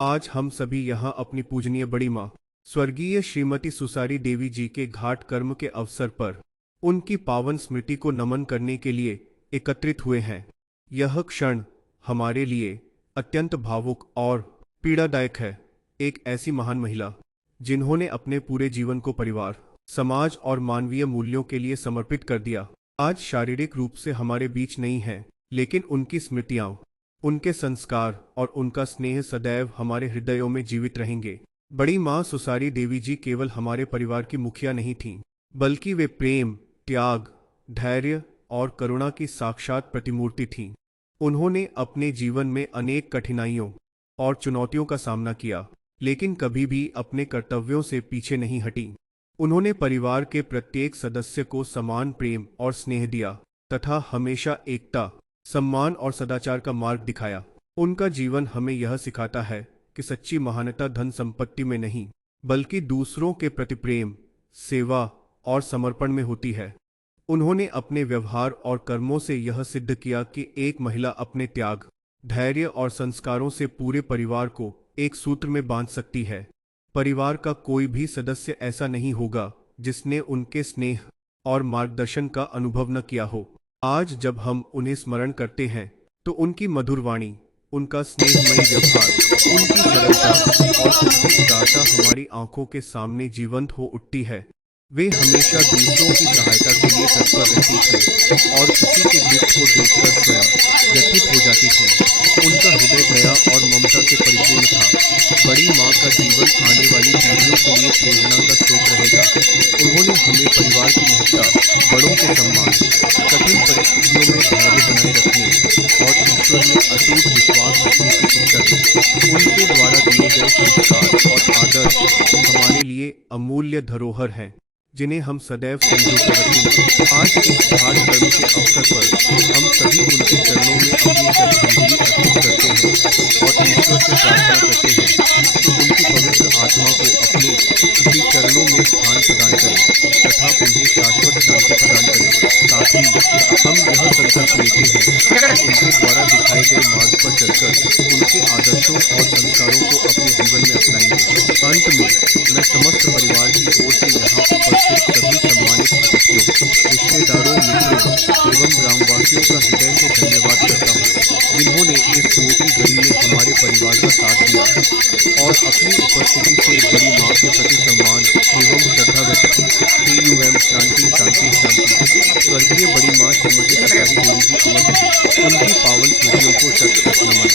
आज हम सभी यहाँ अपनी पूजनीय बड़ी माँ स्वर्गीय श्रीमती सुसारी देवी जी के घाट कर्म के अवसर पर उनकी पावन स्मृति को नमन करने के लिए एकत्रित हुए हैं। यह क्षण हमारे लिए अत्यंत भावुक और पीड़ादायक है। एक ऐसी महान महिला जिन्होंने अपने पूरे जीवन को परिवार, समाज और मानवीय मूल्यों के लिए समर्पित कर दिया, आज शारीरिक रूप से हमारे बीच नहीं है, लेकिन उनकी स्मृतियां, उनके संस्कार और उनका स्नेह सदैव हमारे हृदयों में जीवित रहेंगे। बड़ी माँ सुसारी देवी जी केवल हमारे परिवार की मुखिया नहीं थीं, बल्कि वे प्रेम, त्याग, धैर्य और करुणा की साक्षात प्रतिमूर्ति थीं। उन्होंने अपने जीवन में अनेक कठिनाइयों और चुनौतियों का सामना किया, लेकिन कभी भी अपने कर्तव्यों से पीछे नहीं हटी। उन्होंने परिवार के प्रत्येक सदस्य को समान प्रेम और स्नेह दिया तथा हमेशा एकता, सम्मान और सदाचार का मार्ग दिखाया। उनका जीवन हमें यह सिखाता है कि सच्ची महानता धन संपत्ति में नहीं, बल्कि दूसरों के प्रति प्रेम, सेवा और समर्पण में होती है। उन्होंने अपने व्यवहार और कर्मों से यह सिद्ध किया कि एक महिला अपने त्याग, धैर्य और संस्कारों से पूरे परिवार को एक सूत्र में बांध सकती है। परिवार का कोई भी सदस्य ऐसा नहीं होगा जिसने उनके स्नेह और मार्गदर्शन का अनुभव न किया हो। आज जब हम उन्हें स्मरण करते हैं तो उनकी मधुर वाणी, उनका स्नेहमयी व्यवहार, उनकी सरलता और उनकी उदारता हमारी आंखों के सामने जीवंत हो उठती है। वे हमेशा दूसरों की सहायता के लिए तत्पर रहती थीं और किसी के दुख को देखकर स्वयं व्यथित हो जाती थीं। उनका हृदय दया और ममता से परिपूर्ण था। बड़ी माँ का जीवन आने वाली पीढ़ियों के लिए प्रेरणा का स्रोत रहेगा। उन्होंने हमें परिवार की महत्ता, बड़ों के सम्मान, कठिन परिस्थितियों में धैर्य बनाए रखने और ईश्वर में अटूट विश्वास रखने की शिक्षा दी। उनके द्वारा दिए गए संस्कार और आदर्श हमारे लिए अमूल्य धरोहर हैं, जिन्हें हम सदैव संजो कर रखेंगे। आज इस घाट कर्म के अवसर पर हम सभी उनके चरणों में अपनी श्रद्धांजलि अर्पित करते हैं और ईश्वर से प्रार्थना करते हैं कि उनकी पवित्र आत्मा को अपने श्री चरणों में स्थान प्रदान करें तथा उन्हें शाश्वत शांति प्रदान करें। साथ ही हम यह संकल्प लेते हैं कि उनके द्वारा दिखाए गए मार्ग पर चलकर उनके आदर्शों और संस्कारों को अपने जीवन में अपनाएंगे। अंत में मैं समस्त परिवार की ओर से यहाँ उपस्थित सभी सम्मानित अतिथियों, रिश्तेदारों, मित्रों एवं ग्रामवासियों का हृदय से धन्यवाद करता हूँ, जिन्होंने इस दुख की घड़ी में हमारे परिवार का साथ दिया और अपनी उपस्थिति से बड़ी माँ के प्रति सम्मान एवं श्रद्धा व्यक्त की। TUM शांति शांति शांति। स्वर्गीय बड़ी माँ श्रीमती सुसारी देवी जी अमर रहे। उनकी पावन स्मृतियों को शत शत नमन।